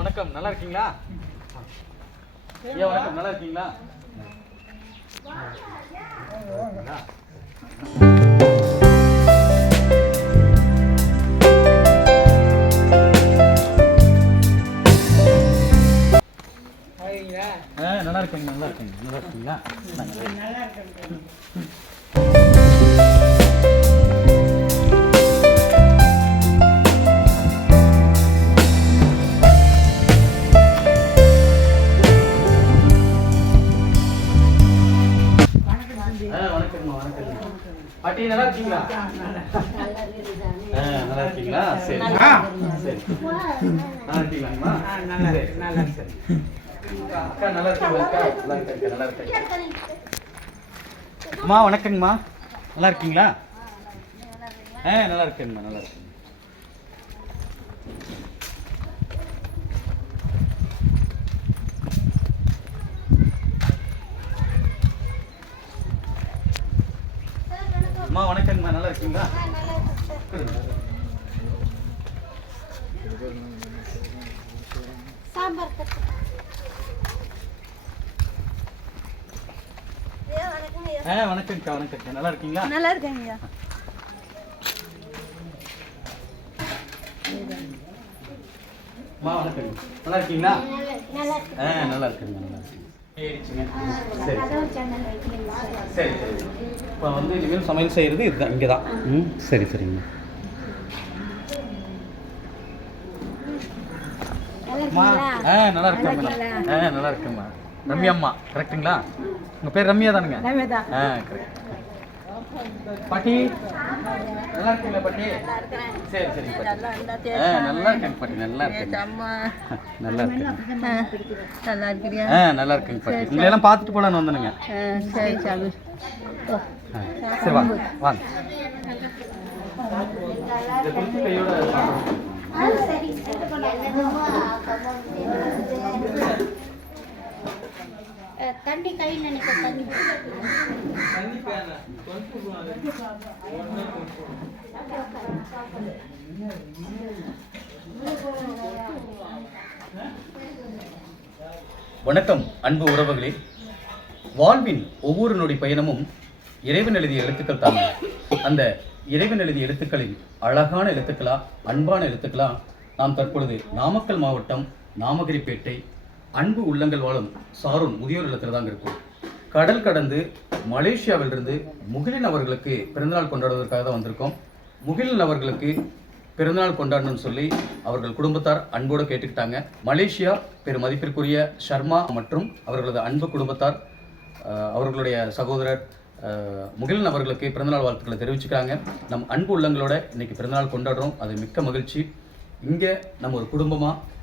இருக்கீங்களா? ஐயா வணக்கம். நல்லா இருக்கீங்களா? நல்லா இருக்கீங்க நல்லா இருக்கீங்க நல்லா இருக்கீங்களா? ஆ இருக்கீங்களா? ஆ நல்லா இருக்கீங்களா? சரி. ஆ சரி. நல்லா இருக்கீங்களாம்மா நல்லா சரி. அக்கா நல்லா இருக்கீங்களா அக்கா? நல்லா இருக்கேன் நல்லா இருக்கேன் அம்மா வணக்கங்கம்மா. நல்லா இருக்கீங்களா? ஆ நல்லா இருக்கேங்கம்மா நல்லா இருக்கேன் அம்மா வணக்கங்கம்மா நல்லா இருக்கீங்களா சாம்பார் ஆ வணக்கம்க்கா வணக்கம்க்கா. நல்லா இருக்கீங்களா? நல்லா இருக்கேங்க அம்மா வணக்கம். நல்லா இருக்கீங்களா? நல்லா நல்லா இருக்குங்க நல்லா இருக்குங்க ஏறிச்சுங்க சரி. சார் சரி சரி. இப்போ வந்து இனிமேல் சமையல் செய்கிறது இதுதான் இங்கே தான் ம் சரி சரிங்க. ஆ நல்லா இருக்கேன் மேடம் ஆ நல்லா இருக்கேம்மா ரம்யா அம்மா கரெக்ட்டுங்களா உங்கள் பேர் ரம்யா தானுங்க? ஆ கரெக்ட் பாட்டி நல்லா இருக்கீங்களா பாட்டி? சரி சரி பாட்டி. ஆ நல்லா இருக்கேங்க பாட்டி நல்லா இருக்கேங்க. நல்லா இருக்கேங்க. நல்லா இருக்கிறியா ஆ நல்லா இருக்கேங்க பாட்டி. உங்களை எல்லாம் பார்த்துட்டு போலான்னு வந்தனுங்க. சரி சாமி சரி வாங்க. வாங்க கையோட. தண்ணி கையில் நினைக்க தண்ணி. வணக்கம் அன்பு உறவுகளே. வாழ்வின் ஒவ்வொரு நொடி பயணமும் இறைவன் எழுதிய எழுத்துக்கள் தாங்க அந்த இறைவன் எழுதிய எழுத்துக்களின் அழகான எழுத்துக்களா அன்பான எழுத்துக்களா நாம் தற்பொழுது நாமக்கல் மாவட்டம் நாமகிரிப்பேட்டை அன்பு உள்ளங்கள் வாழும் சாரூன் முதியோர் இல்லத்தில் தாங்க இருக்கும். கடல் கடந்து மலேசியாவிலிருந்து முகிலின் அவர்களுக்கு பிறந்தநாள் கொண்டாடுவதற்காக தான் வந்திருக்கோம். முகிலின் அவர்களுக்கு பிறந்தநாள் கொண்டாடணும்னு சொல்லி அவர்கள் குடும்பத்தார் அன்போடு கேட்டுக்கிட்டாங்க. மலேசியா பெரும் மதிப்பிற்குரிய ஷர்மா மற்றும் அவர்களது அன்பு குடும்பத்தார் அவர்களுடைய சகோதரர் முகிலன் அவர்களுக்கு பிறந்தநாள் வாழ்த்துக்களை தெரிவிச்சுக்கிறாங்க. நம் அன்பு உள்ளங்களோட இன்னைக்கு பிறந்தநாள் கொண்டாடுறோம். அது மிக்க மகிழ்ச்சி. இங்கே நம்ம ஒரு குடும்பமாக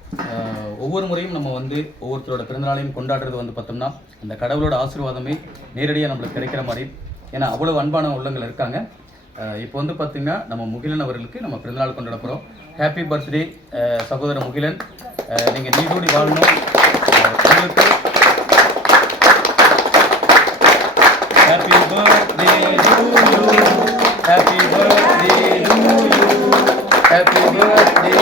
ஒவ்வொரு முறையும் நம்ம வந்து ஒவ்வொருத்தரோட பிறந்தநாளையும் கொண்டாடுறது வந்து பார்த்தோம்னா அந்த கடவுளோட ஆசீர்வாதமே நேரடியாக நம்மளுக்கு கிடைக்கிற மாதிரி. ஏன்னா அவ்வளோ அன்பான உள்ளங்கள் இருக்காங்க. இப்போ வந்து பார்த்திங்கன்னா நம்ம முகிலன் அவர்களுக்கு நம்ம பிறந்தநாள் கொண்டாட போகிறோம் ஹாப்பி பர்த்டே சகோதர முகிலன். நீங்கள் நீங்க நீடூடி வாழணும். உங்களுக்கு happy birthday happy birthday happy birthday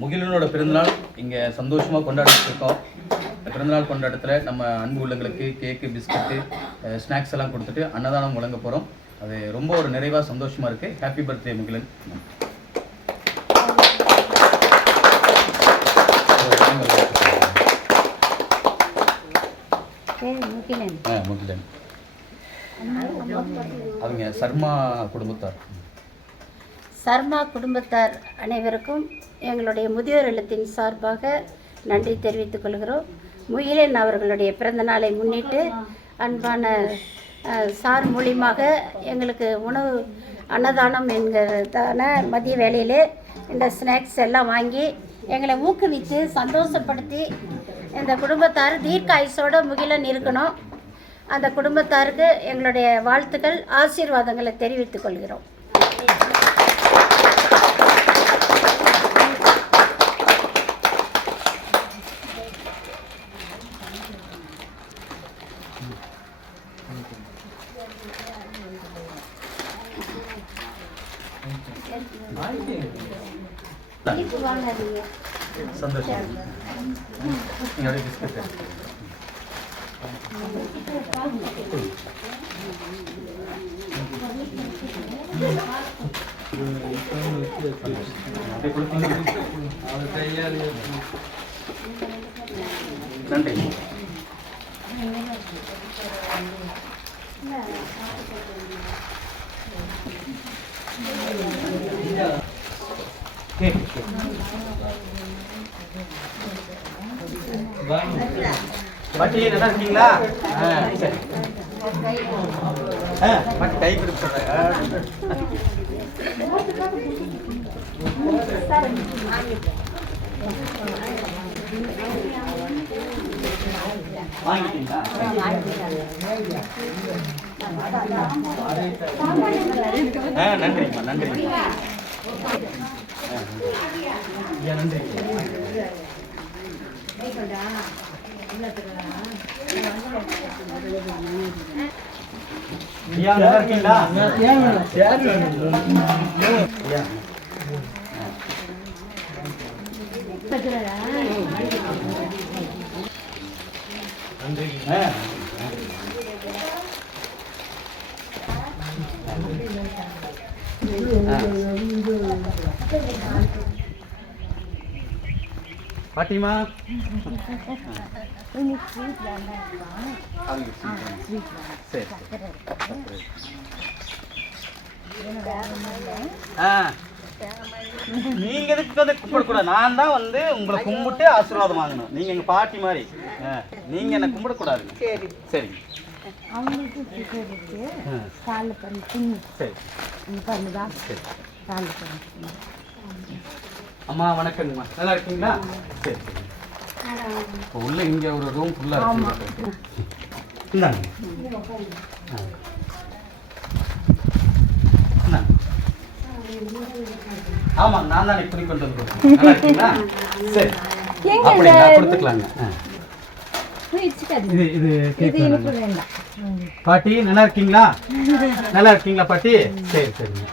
முகிலனோட பிறந்தநாள் இங்கே சந்தோஷமாக கொண்டாடிட்டு இருக்கோம் பிறந்தநாள் கொண்டாட்டத்தில் நம்ம அன்பு உள்ளங்களுக்கு கேக்கு பிஸ்கட்டு ஸ்நாக்ஸ் எல்லாம் கொடுத்துட்டு அன்னதானம் வழங்க போகிறோம் அது ரொம்ப ஒரு நிறைவாக சந்தோஷமாக இருக்குது ஹாப்பி பர்த்டே முகிலன். முகிலன். அவங்க சர்மா குடும்பத்தார். சர்மா குடும்பத்தார் அனைவருக்கும் எங்களுடைய முதியோர் இல்லத்தின் சார்பாக நன்றி தெரிவித்துக் கொள்கிறோம். முகிலன் அவர்களுடைய பிறந்த நாளை முன்னிட்டு அன்பான சார் மூலியமாக எங்களுக்கு உணவு அன்னதானம் என்கிறதான மதிய வேலையிலே இந்த ஸ்நாக்ஸ் எல்லாம் வாங்கி எங்களை ஊக்குவித்து சந்தோஷப்படுத்தி இந்த குடும்பத்தார் தீர்க்காயுசோட முகிலன் இருக்கணும். அந்த குடும்பத்தாருக்கு எங்களுடைய வாழ்த்துக்கள் ஆசீர்வாதங்களை தெரிவித்துக் கொள்கிறோம். சந்தோஷம் நீங்க அப்படியே பிஸ்கட் அப்படியே கொடுத்தீங்க நல்லா இருக்கீங்களா ஆ, சரி. ஆ, பாட்டி கை பிடிச்சு வாங்கிட்டீங்களா ஆ நன்றிம்மா நன்றி ஐயா நல்லா இருக்கீங்களா? ஐயா. ஆ. பாட்டிமா. சரி ஆ. நீங்க எதுக்கு வந்து கும்பிடக்கூடாது? நான் தான் வந்து உங்களை கும்பிட்டு ஆசீர்வாதம் வாங்கணும். நீங்க எங்க பாட்டி மாதிரி. ஆ, நீங்க என்ன கும்பிடக்கூடாதுங்க. சரி. சரிங்க அவங்களுக்கு சுகர் இருக்கு. ஆ, காலில் பண்ணி தின்னு சரி பண்ணுதா சரி. காலில் பண்ணி. அம்மா வணக்கங்கம்மா நல்லா இருக்கீங்களா? சரி இப்போ உள்ள இங்க ஒரு ரூம் ஃபுல்லா இருக்கு. இந்தாங்க. ஆ. இந்தாங்க. ஆமா நான் தான் இப்படி கொண்டு வந்து கொடுத்தேன். நல்லா இருக்கீங்களா? சரி. அப்படிங்களா கொடுத்துக்கலாங்க. இது இது. வேண்டாம். பாட்டி நல்லா இருக்கீங்களா? நல்லா இருக்கீங்களா பாட்டி? சரி சரிங்க.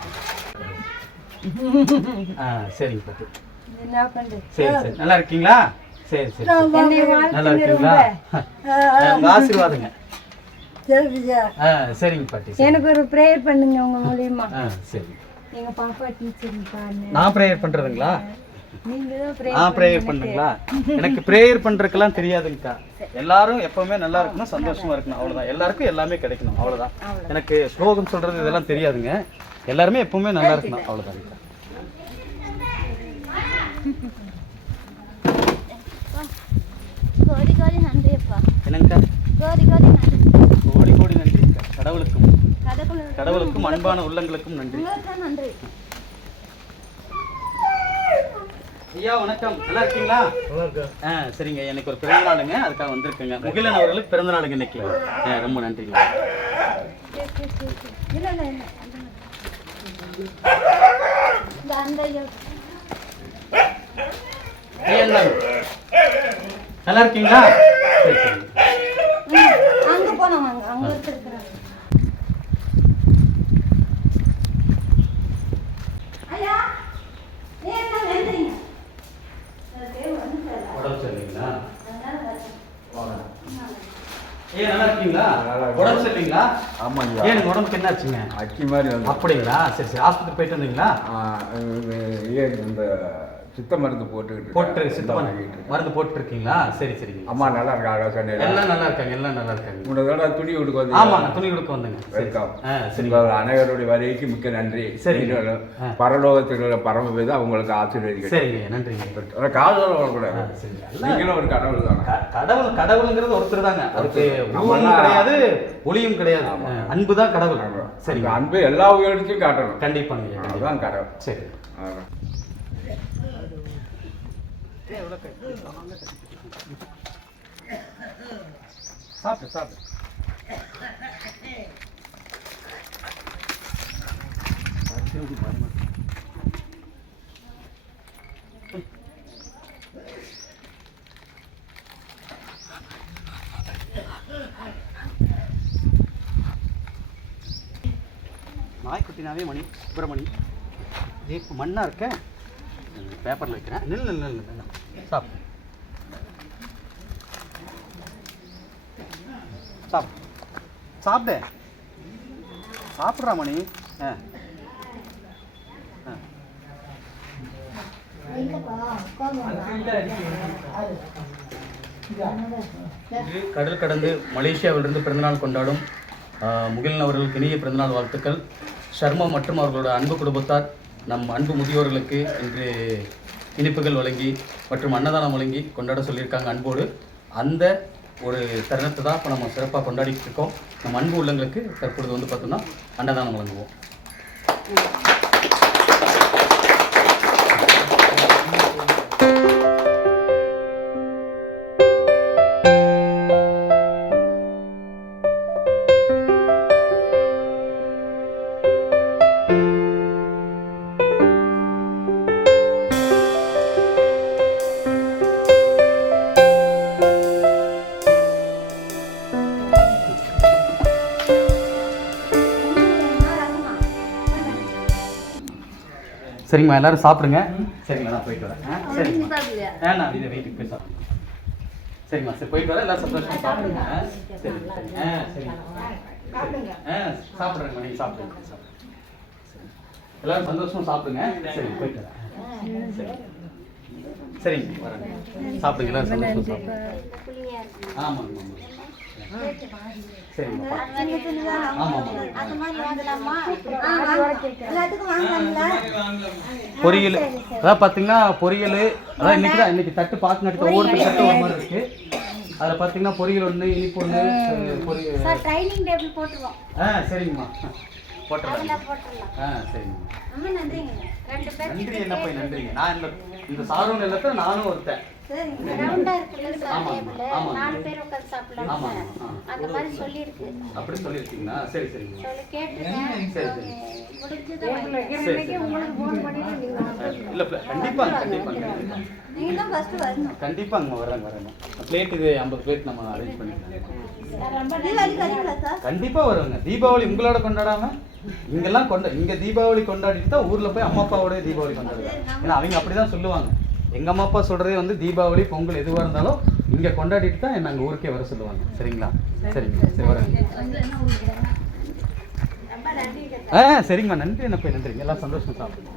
ஆ சரிங்க பாட்டி. சரி சரி. நல்லா இருக்கீங்களா? சரி சரி நல்லா இருக்கீங்களா? ஆசீர்வாதங்க. சரிங்க பாட்டி. எனக்கு ஒரு ப்ரேயர் பண்ணுங்க உங்க மூலியமா. ஆ சரி. எங்க பாப்பா டீச்சர் நான் ப்ரேயர் பண்றதுங்களா? நான் ப்ரேயர் பண்ணுங்களா? எனக்கு ப்ரேயர் பண்றதுக்கெல்லாம் தெரியாதுங்கக்கா. எல்லாரும் எப்பவுமே நல்லா இருக்கணும் சந்தோஷமா இருக்கணும் அவ்வளவுதான். எல்லாருக்கும் எல்லாமே கிடைக்கணும் அவ்வளவுதான். எனக்கு ஸ்லோகம் சொல்றது இதெல்லாம் தெரியாதுங்க. எல்லாருமே எப்பவுமே நல்லா இருக்கணும் அவ்வளவுதாங்கக்கா கோடி கோடி நன்றி அப்பா என்னங்கக்கா? கோடி கோடி நன்றி. கோடி கோடி நன்றி கடவுளுக்கும் கடவுள் கடவுளுக்கும் அன்பான உள்ளங்களுக்கும் நன்றி. நன்றி. ஐயா வணக்கம். நல்லா இருக்கீங்களா? ஆ சரிங்க. எனக்கு ஒரு பிறந்த நாளுங்க. அதுக்காக வந்திருக்கேங்க. முகிலன் அவர்களுக்கு பிறந்த நாளுங்க இன்னைக்கு. ஆ, ரொம்ப நன்றிங்க. ஐயா. நல்லா இருக்கீங்களா? ஏன் நல்லா இருக்கீங்களா? உடம்பு சரியில்லைங்களா? ஆமாங்க ஏன் எனக்கு உடம்புக்கு என்னாச்சுங்க அக்கி மாதிரி அப்படிங்களா? சரி சரி. ஆஸ்பத்திரி போயிட்டு வந்தீங்களா? ஏன் இந்த சித்த மருந்து போட்டுக்கிட்டு போட்டு இருக்கேன். மருந்து போட்டு இருக்கீங்களா சரி சரிங்க அம்மா நல்லா இருக்காங்க சொன்னீங்க எல்லாம் நல்லா இருக்காங்க எல்லாம் நல்லா இருக்காங்க. உங்களோட தடவை துணி கொடுக்க வந்து ஆமா நான் துணி கொடுக்க வந்தேங்க. சரி. வெல்கம். ஆ சரி. அனைவருடைய வருகைக்கு மிக்க நன்றி. ஆ. பரலோகத்தில் உள்ள பரமபிதா உங்களுக்கு ஆசீர்வதிக்கிறேன் சரிங்க நன்றிங்க. காதல் வரக்கூடாது. ஆ, சரி. நீங்களும் ஒரு கடவுள் தானே. கடவுள் கடவுளுங்கிறது ஒருத்தர் தாங்க. நம்மலாம் கிடையாது ஒளியும் கிடையாது. அன்பு தான் கடவுள். சரிங்க. அன்பு எல்லா உயிரிழத்தையும் காட்டணும். கண்டிப்பாங்க. அதுதான் கடவுள். சரி. சாப்பிட்டு சாப்பிடு சாப்பிடு. நாய்க்குட்டினாவே மணி சுப்பிரமணி. இது இப்போ மண்ணா இருக்க பேப்பரில் வைக்கிறேன். நில்லு நில்லு நில்லு. சாப் சாப் சாப்பிடு. சாப்பிட்றா மணி. ஆ. கடல் கடந்து மலேசியாவிலிருந்து பிறந்தநாள் கொண்டாடும் முகிலன் அவர்களுக்கு இனிய பிறந்தநாள் வாழ்த்துக்கள். சர்மா மற்றும் அவர்களோட அன்பு குடும்பத்தார் நம் அன்பு முதியோர்களுக்கு இன்று இனிப்புகள் வழங்கி மற்றும் அன்னதானம் வழங்கி கொண்டாட சொல்லியிருக்காங்க அன்போடு. அந்த ஒரு தருணத்தை தான் இப்போ நம்ம சிறப்பாக கொண்டாடிட்டு இருக்கோம். நம்ம அன்பு உள்ளங்களுக்கு தற்பொழுது வந்து பார்த்தோம்னா அன்னதானம் வழங்குவோம். சரிங்கம்மா எல்லாரும் சாப்பிடுங்க. சரிங்களா நான் போயிட்டு வரேன். ஆ சரிங்கம்மா ஆ நான் இதை வீட்டுக்கு போய் சாப்பிடுங்க சரிம்மா சரி போயிட்டு வரேன். எல்லாரும் சந்தோஷமா சாப்பிடுங்க. ஆ, சரி சரி. ஆ சரிங்க ஆ சாப்பிட்றேங்கம்மா நீங்கள் சாப்பிடுங்க சாப்பிடுங்க. சரி. எல்லாரும் சந்தோஷமா சாப்பிடுங்க. சரி போயிட்டு வரேன். சரி. சரிங்க வரேன். சாப்பிடுங்க எல்லாரும் சந்தோஷமா சாப்பிடுங்க. ஆமாங்க ஆமாம் பொரியல். அதான் பார்த்தீங்கன்னா பொரியல். அதான் இன்னைக்கு தான் இன்னைக்கு தட்டு பார்த்து நட்டு ஒவ்வொரு தட்டு ஒரு மாதிரி இருக்கு. அதில் பார்த்தீங்கன்னா பொரியல் ஒன்று இனிப்பு ஒன்று பொரியல் டேபிள் போட்டுருவோம். ஆ சரிங்கம்மா. போட்டுடலாம் ஆ சரிங்கம்மா. ரொம்ப நன்றிங்க. நன்றி என்ன போய் நன்றிங்க. நான் இந்த இந்த சாரோன் எல்லாத்தையும் நானும் ஒருத்தன். சரிங்க ரவுண்டா இருக்குல்ல சார் ஆமாம், டேபிள் ஆமாம். நாலு பேர் உட்காந்து சாப்பிடலாம் ஆமாம் ஆ. அந்த மாதிரி சொல்லியிருக்கு. அப்படி சொல்லியிருக்கீங்களா? சரி சரிங்கம்மா சொல்லி கேட்டிருக்கேன் சரி சரி முடிஞ்சது சரி சரி இல்லை கண்டிப்பாங்க கண்டிப்பாங்க கண்டிப்பாங்க நீங்கள் தான் வரேங்க வரேங்க பிளேட் இது ஐம்பது பிளேட் நம்ம அரேஞ்ச் பண்ணிக்கலாம். தீபாவளி வரீங்களா சார் கண்டிப்பா வருவாங்க. தீபாவளி உங்களோட கொண்டாடாம இங்கெல்லாம் கொண்ட இங்க தீபாவளி கொண்டாடிட்டு தான் ஊர்ல போய் அம்மா அப்பாவோட தீபாவளி கொண்டாடுவாங்க ஏன்னா அவங்க அப்படிதான் சொல்லுவாங்க. எங்க அம்மா அப்பா சொல்றதே வந்து தீபாவளி பொங்கல் எதுவா இருந்தாலும் இங்க கொண்டாடிட்டு தான் நாங்க ஊருக்கே வர சொல்லுவாங்க. சரிங்களா? சரிங்க சரி வரேங்க ஆ சரிங்கம்மா. நன்றி என்ன போய் நன்றிங்க எல்லாம் சந்தோஷம் சாப்பிடுங்க